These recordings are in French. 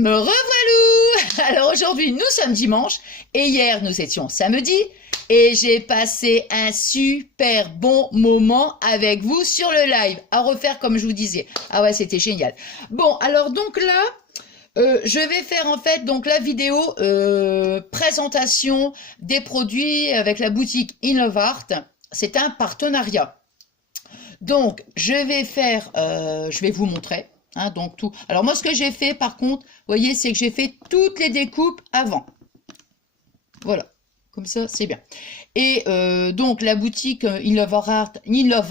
Me revoilou! Alors aujourd'hui, nous sommes dimanche et hier, nous étions samedi et j'ai passé un super bon moment avec vous sur le live, à refaire comme je vous disais. Ah ouais, c'était génial. Bon, alors donc là, je vais faire en fait donc la vidéo présentation des produits avec la boutique In Love Art. C'est un partenariat. Donc, je vais vous montrer. Hein, donc tout. Alors moi, ce que j'ai fait, par contre, vous voyez, c'est que j'ai fait toutes les découpes avant. Voilà, comme ça, c'est bien. Et donc la boutique In Love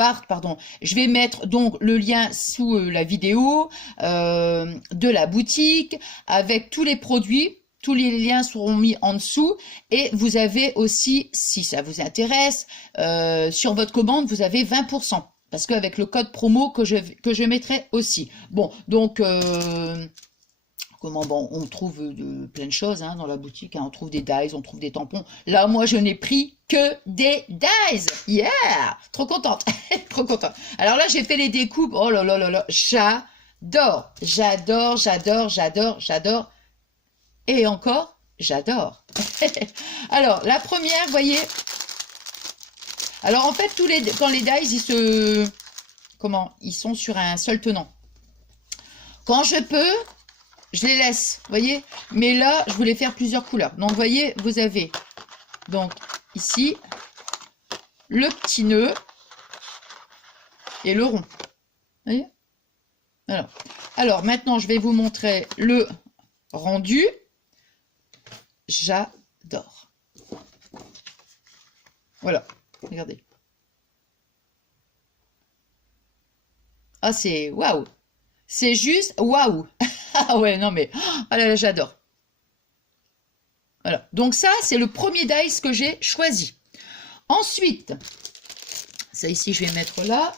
Art, pardon. Je vais mettre donc le lien sous la vidéo de la boutique avec tous les produits. Tous les liens seront mis en dessous et vous avez aussi, si ça vous intéresse, sur votre commande, vous avez 20%. Parce qu'avec le code promo que je mettrai aussi. Bon, donc, on trouve plein de choses hein, dans la boutique. Hein, on trouve des dies, on trouve des tampons. Là, moi, je n'ai pris que des dies. Yeah! Trop contente. Trop contente. Alors là, j'ai fait les découpes. Oh là là là là. J'adore. J'adore, j'adore, j'adore, j'adore. Et encore, j'adore. Alors, la première, vous voyez... Alors en fait, quand les dies, ils sont sur un seul tenant. Quand je peux, je les laisse, vous voyez. Mais là, je voulais faire plusieurs couleurs. Donc, vous voyez, vous avez donc ici le petit nœud et le rond. Vous voyez. Alors maintenant, je vais vous montrer le rendu. J'adore. Voilà. Regardez. Ah, c'est waouh. C'est juste waouh. Ah ouais, non mais, ah là là, j'adore. Voilà. Donc ça, c'est le premier dice que j'ai choisi. Ensuite, ça ici, je vais mettre là.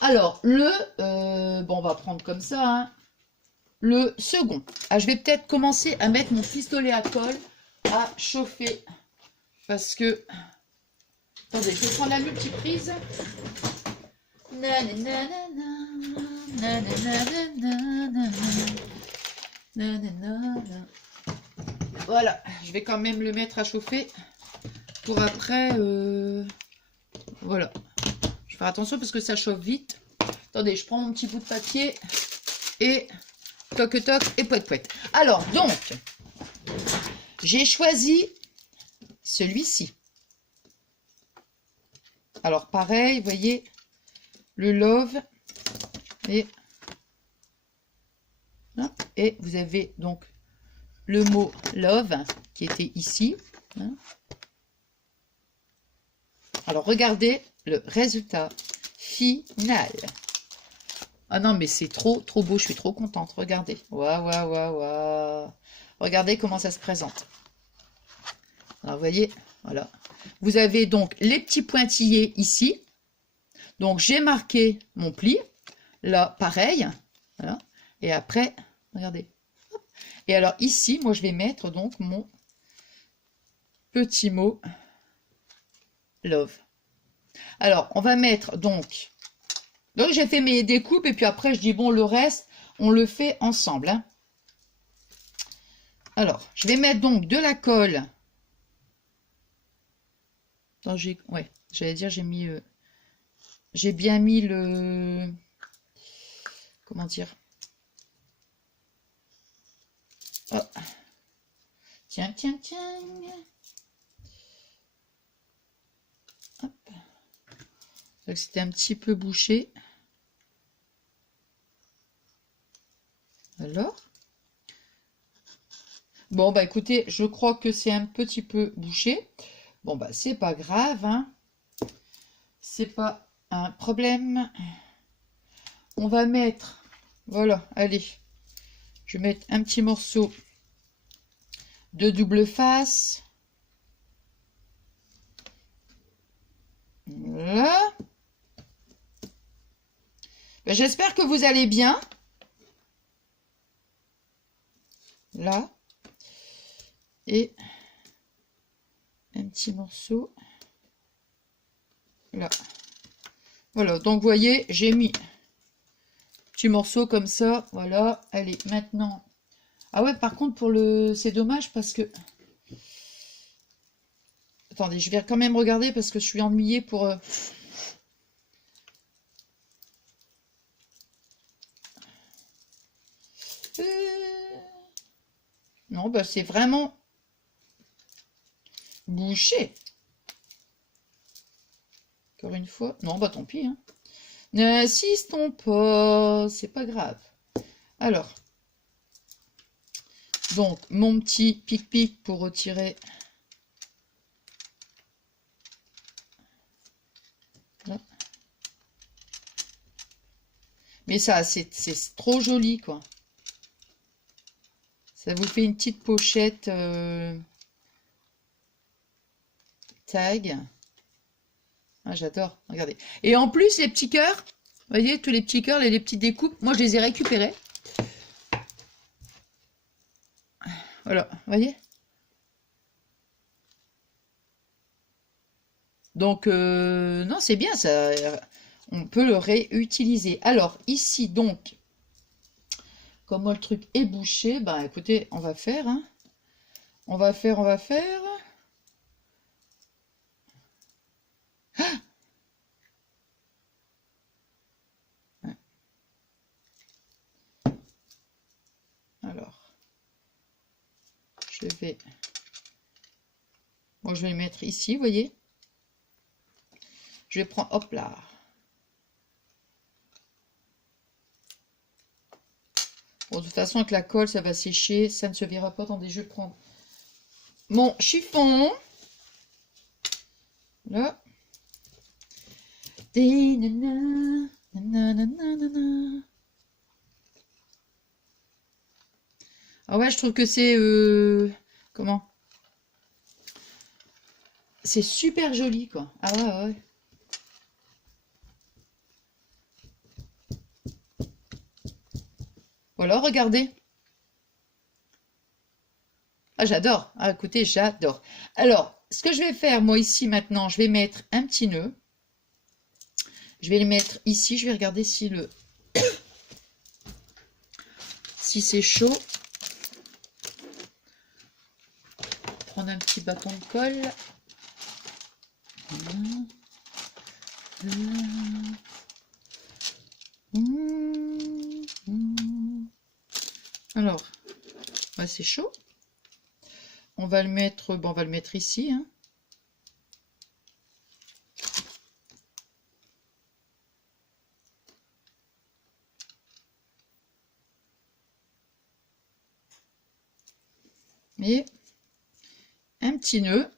Alors, bon, on va prendre comme ça, hein. Le second. Ah, je vais peut-être commencer à mettre mon pistolet à colle à chauffer. Parce que... Attendez, je vais prendre la multiprise. Voilà, je vais quand même le mettre à chauffer pour après. Voilà, je vais faire attention parce que ça chauffe vite. Attendez, je prends mon petit bout de papier et toc toc et poète poète. Alors donc, j'ai choisi celui-ci. Alors pareil, vous voyez, le love et vous avez donc le mot love qui était ici. Hein. Alors regardez le résultat final. Ah non mais c'est trop beau, je suis trop contente. Regardez, waouh waouh waouh waouh. Regardez comment ça se présente. Alors vous voyez, voilà. Vous avez donc les petits pointillés ici. Donc, j'ai marqué mon pli. Là, pareil. Voilà. Et après, regardez. Et alors, ici, moi, je vais mettre donc mon petit mot love. Alors, on va mettre donc... Donc, j'ai fait mes découpes et puis après, je dis, bon, le reste, on le fait ensemble. Hein. Alors, je vais mettre donc de la colle. Ouais, j'allais dire, j'ai mis... j'ai bien mis le... Comment dire? Oh. Tiens, tiens, tiens. Hop. C'était un petit peu bouché. Alors? Bon, bah écoutez, je crois que c'est un petit peu bouché. Bon, bah c'est pas grave, hein. C'est pas un problème. On va mettre, voilà, allez, je vais mettre un petit morceau de double face. Voilà. Ben, j'espère que vous allez bien. Là. Et un petit morceau. Là. Voilà, donc vous voyez, j'ai mis petit morceau comme ça. Voilà, allez, maintenant, Ah ouais, par contre, pour le... c'est dommage parce que... Attendez, je vais quand même regarder parce que je suis ennuyée pour... Non, bah c'est vraiment bouché. Encore une fois. Non, bah tant pis. Hein. N'insistons pas, c'est pas grave. Alors, donc, mon petit pic-pic pour retirer... Là. Mais ça, c'est trop joli, quoi. Ça vous fait une petite pochette tag. Ah, j'adore, regardez. Et en plus, les petits cœurs, vous voyez, tous les petits cœurs, les petites découpes, moi, je les ai récupérés. Voilà, vous voyez. Donc, non, c'est bien, ça. On peut le réutiliser. Alors, ici, donc, comme moi, le truc est bouché, bah, écoutez, on va faire, hein. On va faire. Ah, alors, je vais... Bon, je vais le mettre ici, vous voyez. Je vais prendre, hop là. Bon, de toute façon, avec la colle, ça va sécher, ça ne se verra pas. Attendez, je vais prendre mon chiffon. Là. Ah ouais, je trouve que c'est... comment? C'est super joli, quoi. Ah ouais, ouais. Voilà, regardez. Ah, j'adore. Ah, écoutez, j'adore. Alors, ce que je vais faire, moi, ici, maintenant, je vais mettre un petit nœud. Je vais le mettre ici. Je vais regarder si le... si c'est chaud. Prendre un petit bâton de colle. Alors, ouais, c'est chaud. On va le mettre, bon, on va le mettre ici. Hein. Et un petit nœud.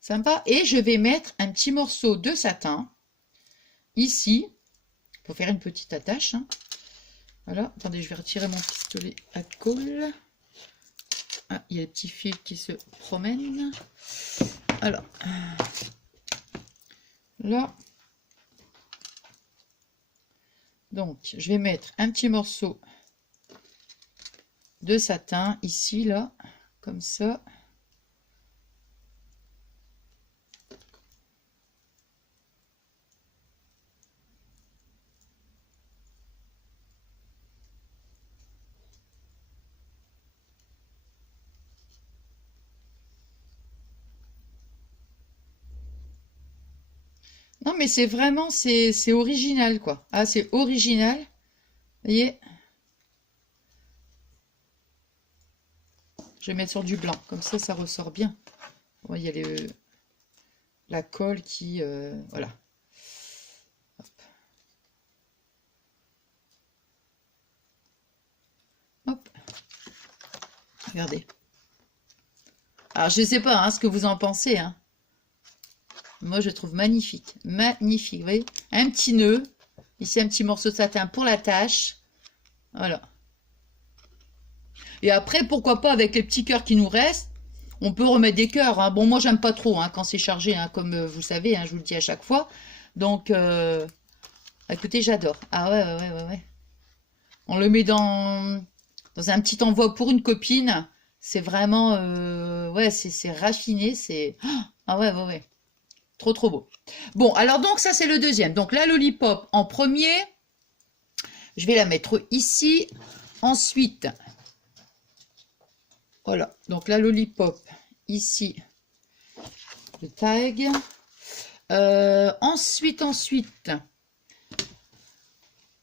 Sympa. Et je vais mettre un petit morceau de satin ici pour faire une petite attache. Hein. Voilà. Attendez, je vais retirer mon pistolet à colle. Ah, il y a les petits fils qui se promènent. Alors, là. Donc, je vais mettre un petit morceau de satin ici, là, comme ça. Non, mais c'est vraiment, c'est original, quoi. Ah, c'est original. Vous voyez? Je vais mettre sur du blanc, comme ça ressort bien. Bon, il y a la colle qui... voilà. Hop. Hop. Regardez. Alors, je ne sais pas hein, ce que vous en pensez. Hein. Moi, je trouve magnifique. Magnifique, vous voyez? Un petit nœud. Ici, un petit morceau de satin pour la tâche. Voilà. Et après, pourquoi pas, avec les petits cœurs qui nous restent, on peut remettre des cœurs. Hein. Bon, moi, j'aime pas trop hein, quand c'est chargé, hein, comme vous savez, hein, je vous le dis à chaque fois. Donc, écoutez, j'adore. Ah ouais. On le met dans un petit envoi pour une copine. C'est vraiment... ouais, c'est raffiné. C'est... Ah ouais. Trop beau. Bon, alors donc, ça, c'est le deuxième. Donc, la lollipop en premier. je vais la mettre ici. Ensuite, voilà, donc la lollipop, ici, le tag. Ensuite,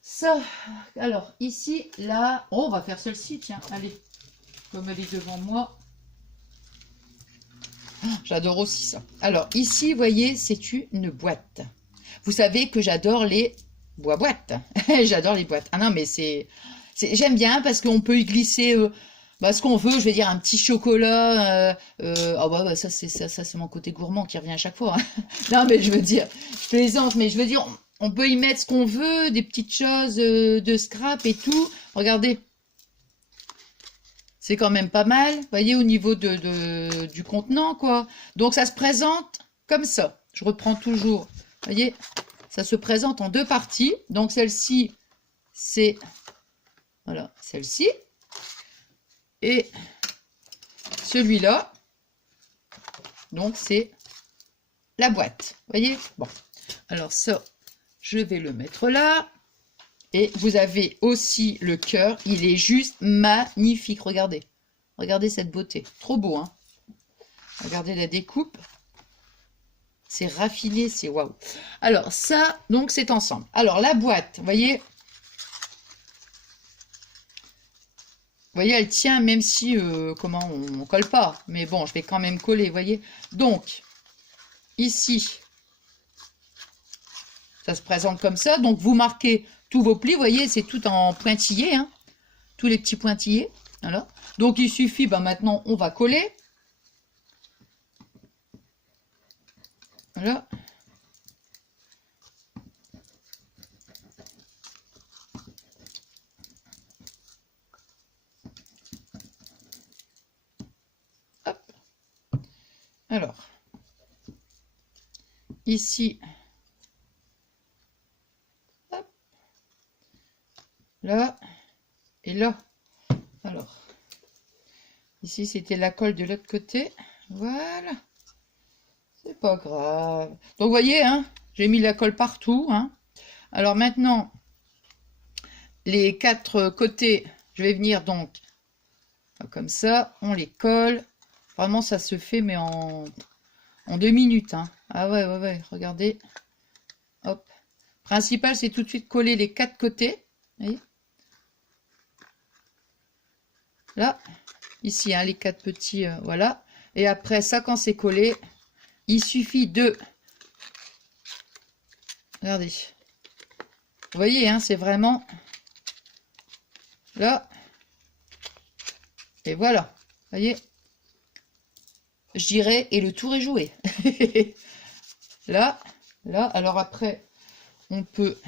ça, alors ici, là, oh, on va faire celle-ci, tiens, allez, comme elle est devant moi. J'adore aussi ça. Alors ici, vous voyez, c'est une boîte. Vous savez que j'adore les boîtes. J'adore les boîtes. Ah non, mais j'aime bien parce qu'on peut y glisser ce qu'on veut. Je vais dire un petit chocolat. Bah, ça c'est mon côté gourmand qui revient à chaque fois. Hein. Non, mais je veux dire, je plaisante, mais je veux dire, on peut y mettre ce qu'on veut, des petites choses de scrap et tout. Regardez. C'est quand même pas mal, vous voyez, au niveau du contenant, quoi. Donc, ça se présente comme ça. Je reprends toujours, vous voyez, ça se présente en deux parties. Donc, celle-ci, c'est, voilà, celle-ci. Et celui-là, donc, c'est la boîte, vous voyez. Bon, alors ça, je vais le mettre là. Et vous avez aussi le cœur, il est juste magnifique, regardez. Regardez cette beauté, trop beau, hein. Regardez la découpe. C'est raffiné, c'est waouh. Alors ça, donc c'est ensemble. Alors la boîte, vous voyez, elle tient même si, comment, on colle pas. Mais bon, je vais quand même coller, vous voyez. Donc, ici, ça se présente comme ça. Donc vous marquez tous vos plis, vous voyez, c'est tout en pointillés, hein, tous les petits pointillés. Voilà. Donc il suffit, maintenant on va coller. Voilà. Hop. Alors, ici, hop, là et là. Alors, ici c'était la colle de l'autre côté. Voilà. C'est pas grave. Donc vous voyez, hein, j'ai mis la colle partout. Hein. Alors maintenant, les quatre côtés, je vais venir donc comme ça, on les colle. Vraiment, ça se fait, mais en 2 minutes. Hein. Ah ouais, regardez. Hop. Principal, c'est tout de suite coller les quatre côtés. Vous voyez, là, ici, hein, les quatre petits, voilà. Et après ça, quand c'est collé, il suffit de... Regardez. Vous voyez, hein, c'est vraiment... Là. Et voilà. Vous voyez, je dirais, et le tour est joué. Là. Alors après, on peut...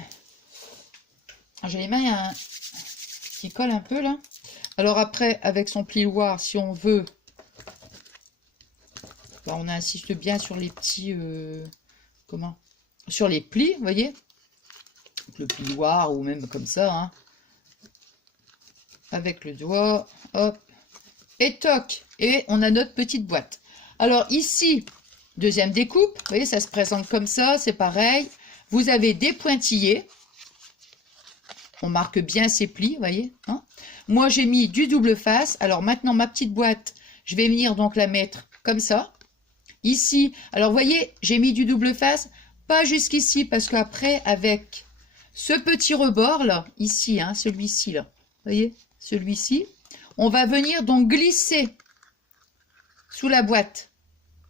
J'ai les mains qui collent un peu, là. Alors après, avec son plioir, si on veut... on insiste bien sur les petits... comment? Sur les plis, vous voyez, le plioir ou même comme ça, hein. Avec le doigt, hop, et toc, et on a notre petite boîte. Alors ici, deuxième découpe, vous voyez, ça se présente comme ça, c'est pareil. Vous avez des pointillés, on marque bien ses plis, vous voyez, hein. Moi j'ai mis du double face. Alors maintenant ma petite boîte, je vais venir donc la mettre comme ça. Ici, alors vous voyez, j'ai mis du double face. Pas jusqu'ici, parce qu'après, avec ce petit rebord là, ici, hein, celui-ci là, vous voyez, celui-ci, on va venir donc glisser sous la boîte.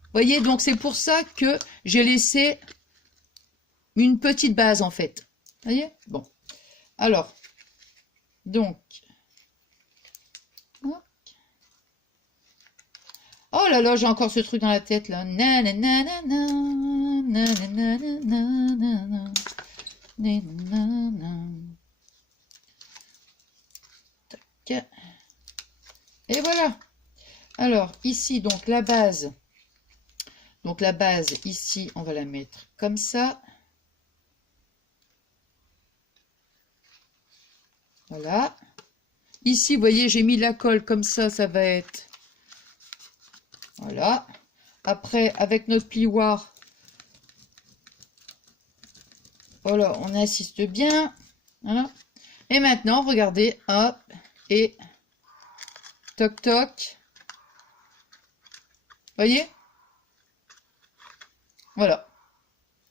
Vous voyez, donc c'est pour ça que j'ai laissé une petite base en fait. Vous voyez, bon. Alors, donc, oh là là, j'ai encore ce truc dans la tête là. Tac. Et voilà. Alors ici donc la base. Donc la base ici, on va la mettre comme ça. Voilà. Ici, vous voyez, j'ai mis la colle comme ça va être... Voilà. Après, avec notre plioir, voilà, on insiste bien. Voilà. Et maintenant, regardez, hop, et toc toc. Voyez? Voilà.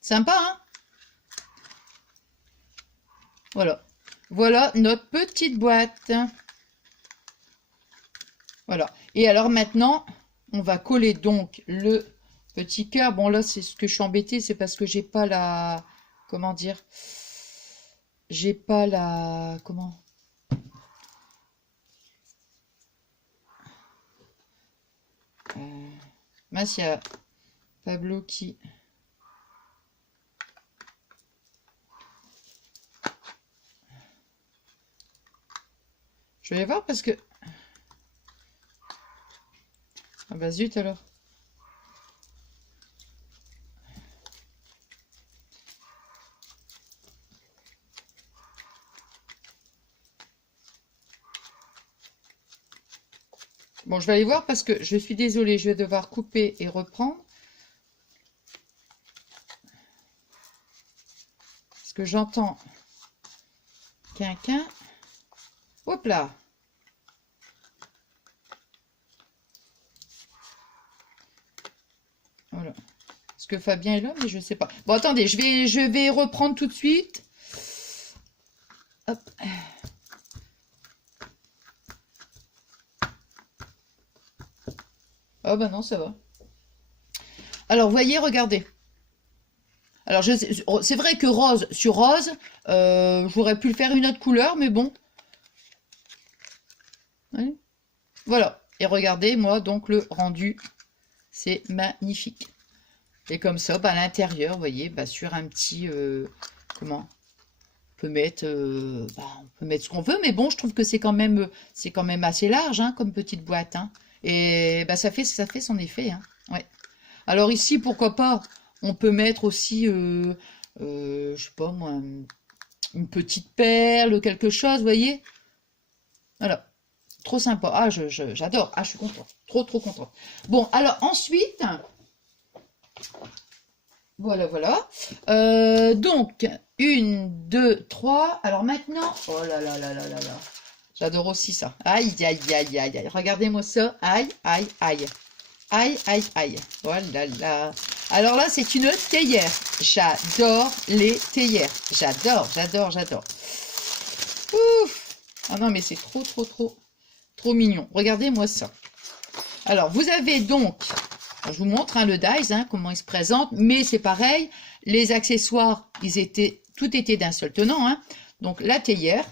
Sympa, hein? Voilà. Voilà notre petite boîte. Voilà. Et alors maintenant, on va coller donc le petit cœur. Bon, là, c'est ce que je suis embêtée, c'est parce que j'ai pas la... Comment dire? J'ai pas la... Comment? Mince, il y a Pablo qui... Je vais voir parce que... Ah bah zut alors. Bon, je vais aller voir parce que je suis désolée, je vais devoir couper et reprendre. Parce que j'entends quelqu'un. Hop là. Voilà. Est-ce que Fabien est là? Mais je sais pas. Bon, attendez, je vais reprendre tout de suite. Hop. Oh bah non, ça va. Alors, voyez, regardez. Alors, c'est vrai que rose sur rose, j'aurais pu le faire une autre couleur, mais bon. Ouais. Voilà. Et regardez, moi, donc, le rendu, c'est magnifique. Et comme ça, bah, à l'intérieur, vous voyez, bah, sur un petit... comment? On peut mettre ce qu'on veut, mais bon, je trouve que c'est quand même assez large, hein, comme petite boîte, hein. Et bah, ça fait son effet, hein. Ouais. Alors ici, pourquoi pas, on peut mettre aussi, je sais pas moi, une petite perle, quelque chose, vous voyez? Voilà. Trop sympa. Ah, j'adore. Ah, je suis contente. Trop, trop contente. Bon, alors ensuite, voilà, voilà. Donc, 1, 2, 3. Alors maintenant, oh là là là là là là. J'adore aussi ça. Aïe, aïe, aïe, aïe, aïe. Regardez-moi ça. Aïe, aïe, aïe. Aïe, aïe, aïe. Voilà là. Alors là, c'est une théière. J'adore les théières. J'adore, j'adore, j'adore. Ouf. Ah non, mais c'est trop, trop, trop, trop mignon. Regardez-moi ça. Alors, vous avez donc, je vous montre hein, le dies, hein, comment il se présente, mais c'est pareil. Les accessoires, tout était d'un seul tenant. Hein. Donc, la théière.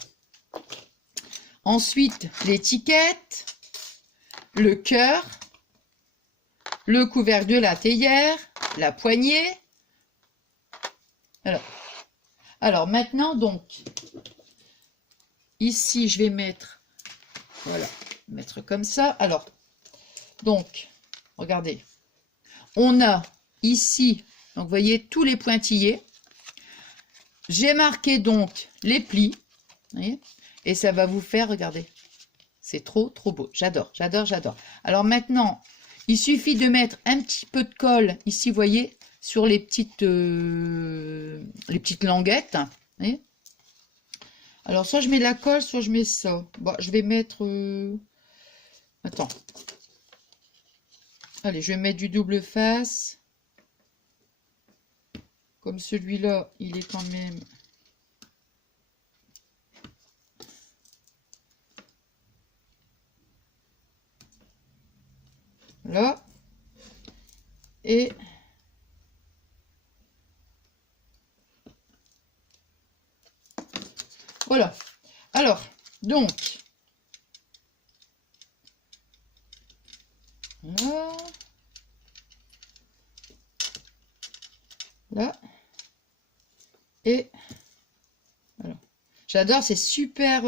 Ensuite, l'étiquette, le cœur, le couvercle de la théière, la poignée. Alors maintenant, donc, ici, je vais mettre, voilà, mettre comme ça. Alors, donc, regardez, on a ici, donc, vous voyez, tous les pointillés. J'ai marqué, donc, les plis, vous voyez, et ça va vous faire, regardez, c'est trop, trop beau. J'adore, j'adore, j'adore. Alors maintenant, il suffit de mettre un petit peu de colle, ici, vous voyez, sur les petites languettes. Vous voyez. Alors, soit je mets la colle, soit je mets ça. Bon, je vais mettre... Attends. Allez, je vais mettre du double face. Comme celui-là, il est quand même... Là. Et... Voilà. Alors, donc... Là. Là. Et... Voilà. J'adore, c'est super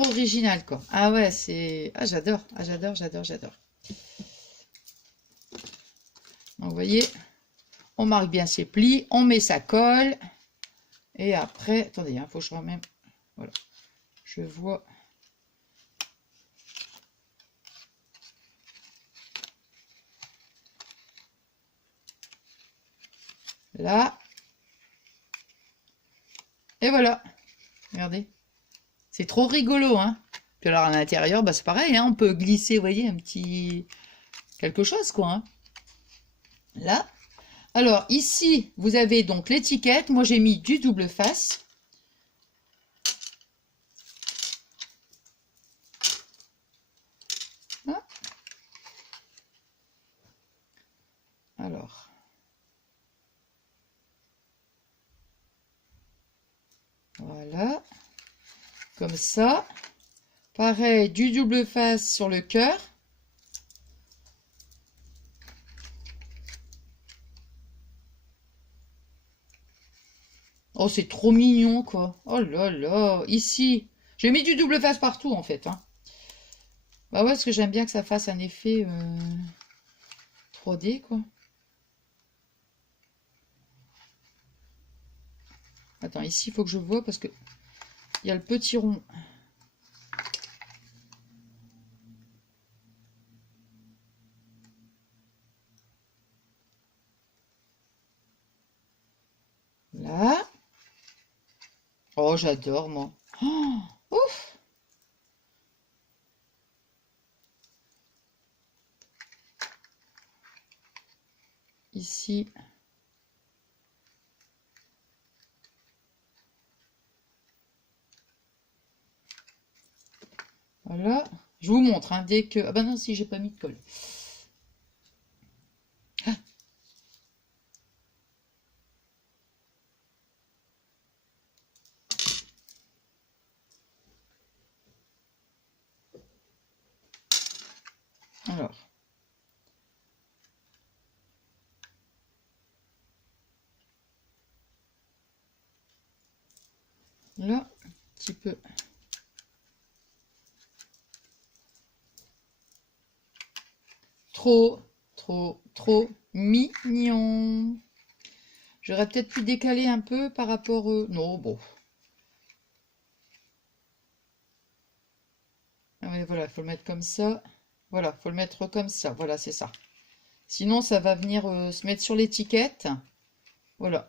original, quoi. Ah ouais, c'est... Ah, j'adore. Ah, j'adore, j'adore, j'adore. Donc, vous voyez, on marque bien ses plis, on met sa colle. Et après, attendez, il faut que je remette... Voilà. Je vois... Là. Et voilà. Regardez. C'est trop rigolo, hein. Puis alors à l'intérieur, bah, c'est pareil, hein, on peut glisser, vous voyez, un petit... quelque chose, quoi. Hein. Là. Alors, ici, vous avez donc l'étiquette. Moi, j'ai mis du double face. Ah. Alors. Voilà. Comme ça. Pareil, du double face sur le cœur. Oh, c'est trop mignon, quoi. Oh là là. Ici, j'ai mis du double face partout, en fait. Hein. Bah ouais, parce que j'aime bien que ça fasse un effet 3D, quoi. Attends, ici, il faut que je vois, parce que il y a le petit rond. Là. Oh, j'adore, moi. Oh, ouf. Ici. Voilà. Je vous montre, hein, dès que... Ah bah non, si, j'ai pas mis de colle. Ah. Alors. Là, un petit peu. Trop, trop mignon. J'aurais peut-être pu décaler un peu par rapport... Non, bon. Ah ouais, voilà, il faut le mettre comme ça. Voilà, il faut le mettre comme ça. Voilà, c'est ça. Sinon, ça va venir se mettre sur l'étiquette. Voilà.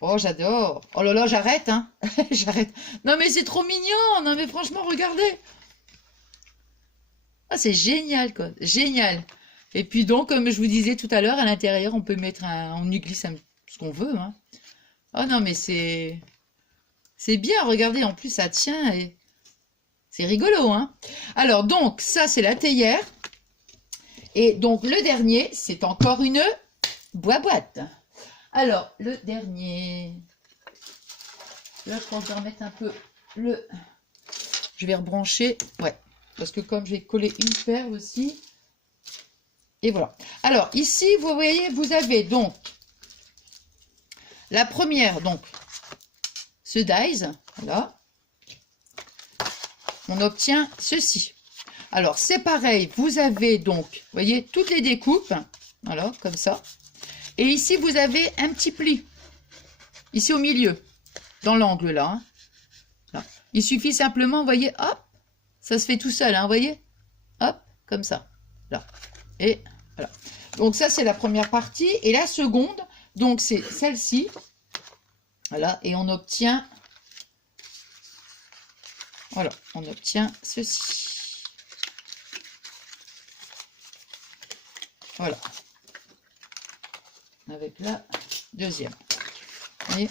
Oh, j'adore. Oh là là, j'arrête, hein. J'arrête. Non, mais c'est trop mignon. Non, mais franchement, regardez. Ah, c'est génial, quoi. Génial. Et puis donc, comme je vous disais tout à l'heure, à l'intérieur, on peut mettre on y glisse ce qu'on veut, hein. Oh non, mais c'est bien. Regardez, en plus, ça tient et c'est rigolo, hein. Alors, donc, ça, c'est la théière. Et donc, le dernier, c'est encore une boîte. Alors, le dernier. Là, je pense que je vais remettre un peu le... Je vais rebrancher. Ouais. Parce que comme j'ai collé une perle aussi. Et voilà. Alors, ici, vous voyez, vous avez donc la première, donc, ce dies. Voilà. On obtient ceci. Alors, c'est pareil. Vous avez donc, vous voyez, toutes les découpes. Voilà, comme ça. Et ici, vous avez un petit pli. Ici, au milieu. Dans l'angle, là, hein. Là. Il suffit simplement, vous voyez, hop. Ça se fait tout seul, hein, vous voyez. Hop, comme ça. Là. Et voilà. Donc, ça, c'est la première partie. Et la seconde, donc, c'est celle-ci. Voilà. Et on obtient... Voilà. On obtient ceci. Voilà. Avec la deuxième. Et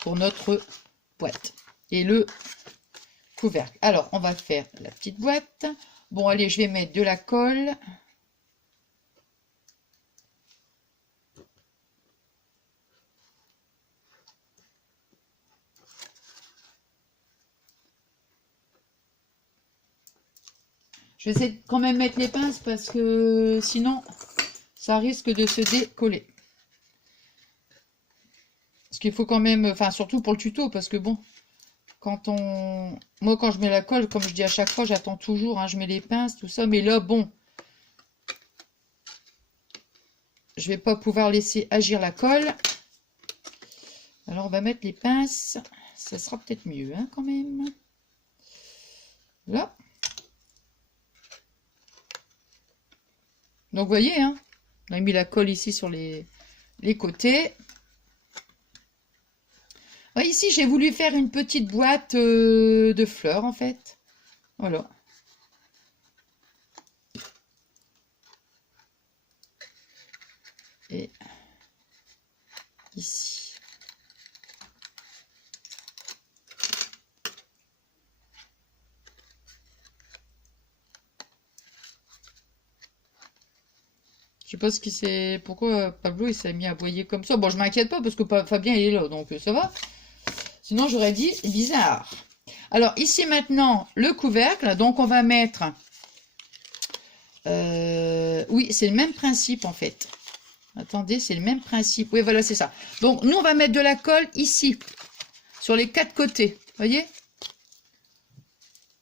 pour notre boîte. Et le couvercle. Alors, on va faire la petite boîte. Bon, allez, je vais mettre de la colle. Je vais essayer de quand même mettre les pinces parce que sinon, ça risque de se décoller. Parce qu'il faut quand même, enfin surtout pour le tuto, parce que bon, quand on... Moi quand je mets la colle, comme je dis à chaque fois, j'attends toujours, hein, je mets les pinces, tout ça, mais là, bon, je vais pas pouvoir laisser agir la colle. Alors on va mettre les pinces, ça sera peut-être mieux, hein, quand même. Là. Donc vous voyez, hein, on a mis la colle ici sur les côtés. Vous ici, j'ai voulu faire une petite boîte de fleurs, en fait. Voilà. Et ici. Je sais pas ce qui s'est... Pourquoi Pablo il s'est mis à aboyer comme ça. Bon, je m'inquiète pas parce que Fabien il est là, donc ça va. Sinon, j'aurais dit bizarre. Alors, ici maintenant, le couvercle. Donc, on va mettre... oui, c'est le même principe en fait. Attendez, c'est le même principe. Oui, voilà, c'est ça. Donc, nous, on va mettre de la colle ici, sur les 4 côtés. Vous voyez?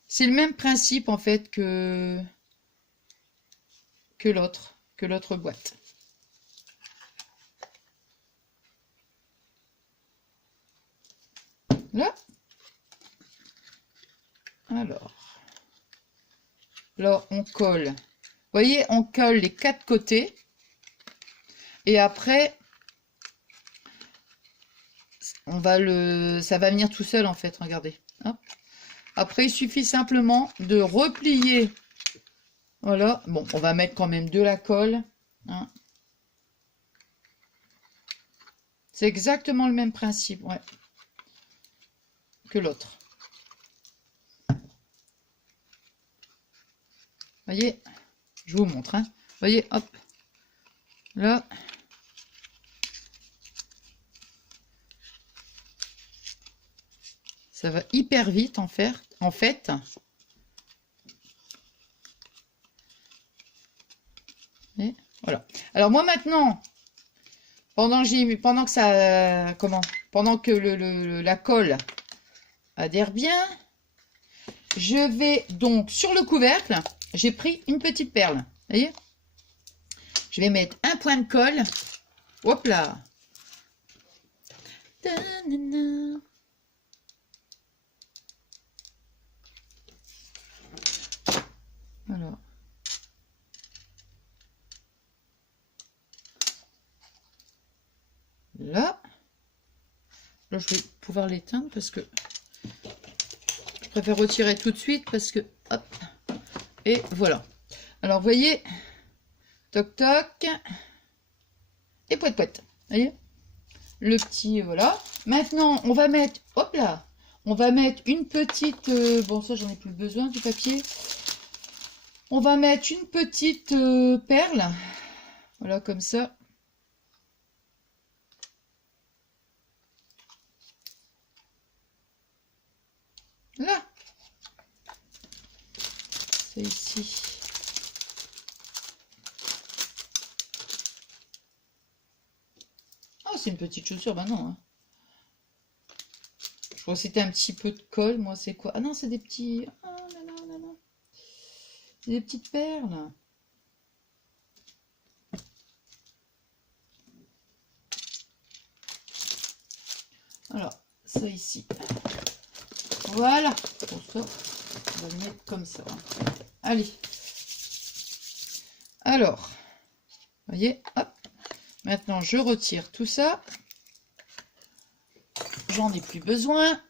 C'est le même principe en fait que l'autre boîte. Là. Alors. Là, on colle. Vous voyez, on colle les 4 côtés. Et après, on va ça va venir tout seul en fait, regardez. Hop. Après, il suffit simplement de replier. Voilà. Bon, on va mettre quand même de la colle. Hein. C'est exactement le même principe, ouais, que l'autre. Voyez, je vous montre. Hein. Voyez, hop. Là. Ça va hyper vite en fait. Et voilà. Alors moi maintenant, pendant que ça, pendant que la colle adhère bien, je vais donc sur le couvercle, j'ai pris une petite perle. Vous voyez? Je vais mettre un point de colle. Hop là. Alors. Là. Là, je vais pouvoir l'éteindre parce que je préfère retirer tout de suite parce que hop. Et voilà. Alors, vous voyez, toc toc. Et poète poète. Vous voyez? Le petit, voilà. Maintenant, on va mettre, hop là, on va mettre une petite, bon ça j'en ai plus besoin du papier. On va mettre une petite perle, voilà comme ça. Là. C'est ici. Oh, c'est une petite chaussure, bah non. Hein. Je crois que c'était un petit peu de colle, moi c'est quoi? Ah non, c'est des petits... Ah non, non, non, non. C'est des petites perles. Alors, ça ici. Voilà. Pour ça, on va le mettre comme ça. Allez. Alors, vous voyez, hop. Maintenant, je retire tout ça. J'en ai plus besoin.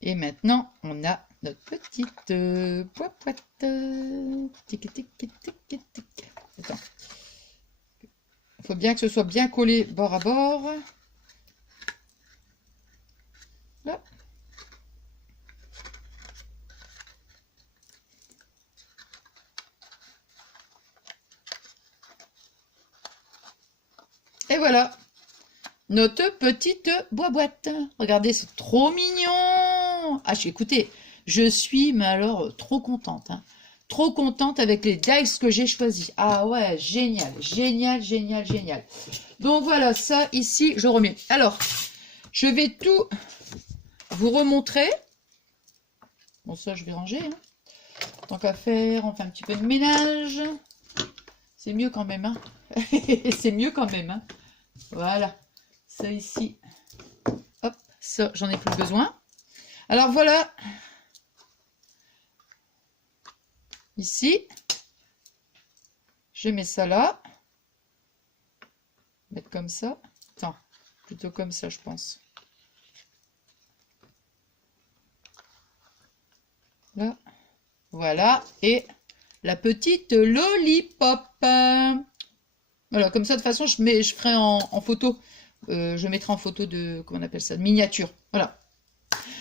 Et maintenant, on a notre petite popote. Tic, tic, tic, tic, tic. Attends. Il faut bien que ce soit bien collé bord à bord. Là. Et voilà. Notre petite boîte. Regardez, c'est trop mignon. Ah, écoutez, je suis, mais alors, trop contente. Hein. Trop contente avec les dies que j'ai choisis. Ah ouais, génial, génial, génial, génial. Donc voilà, ça ici, je remets. Alors, je vais tout vous remontrer. Bon, ça, je vais ranger. Hein. Tant qu'à faire, on fait un petit peu de ménage. C'est mieux quand même. Hein. C'est mieux quand même. Hein. Voilà. Ça ici, hop, ça j'en ai plus besoin. Alors voilà, ici, je mets ça là, mettre comme ça, attends, plutôt comme ça je pense. Là. Voilà. Et la petite lollipop. Voilà, comme ça, de toute façon, je ferai en photo. Je mettrai en photo de, comment on appelle ça, de miniature. Voilà.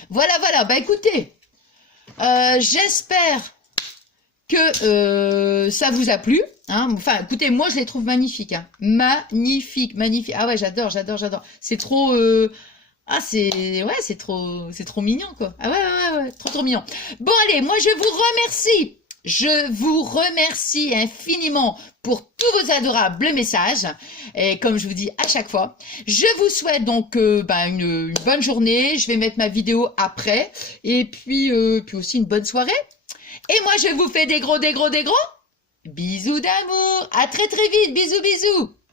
Voilà, voilà. Bah écoutez, j'espère que ça vous a plu. Hein. Enfin, écoutez, moi, je les trouve magnifiques. Hein. Magnifiques, magnifiques. Ah ouais, j'adore, j'adore, j'adore. C'est trop... Ah, c'est trop mignon, quoi. Ah ouais, trop, trop mignon. Bon, allez, moi, je vous remercie. Je vous remercie infiniment pour tous vos adorables messages. Et comme je vous dis à chaque fois, je vous souhaite donc une bonne journée. Je vais mettre ma vidéo après. Et puis aussi une bonne soirée. Et moi, je vous fais des gros bisous d'amour. À très très vite. Bisous, bisous.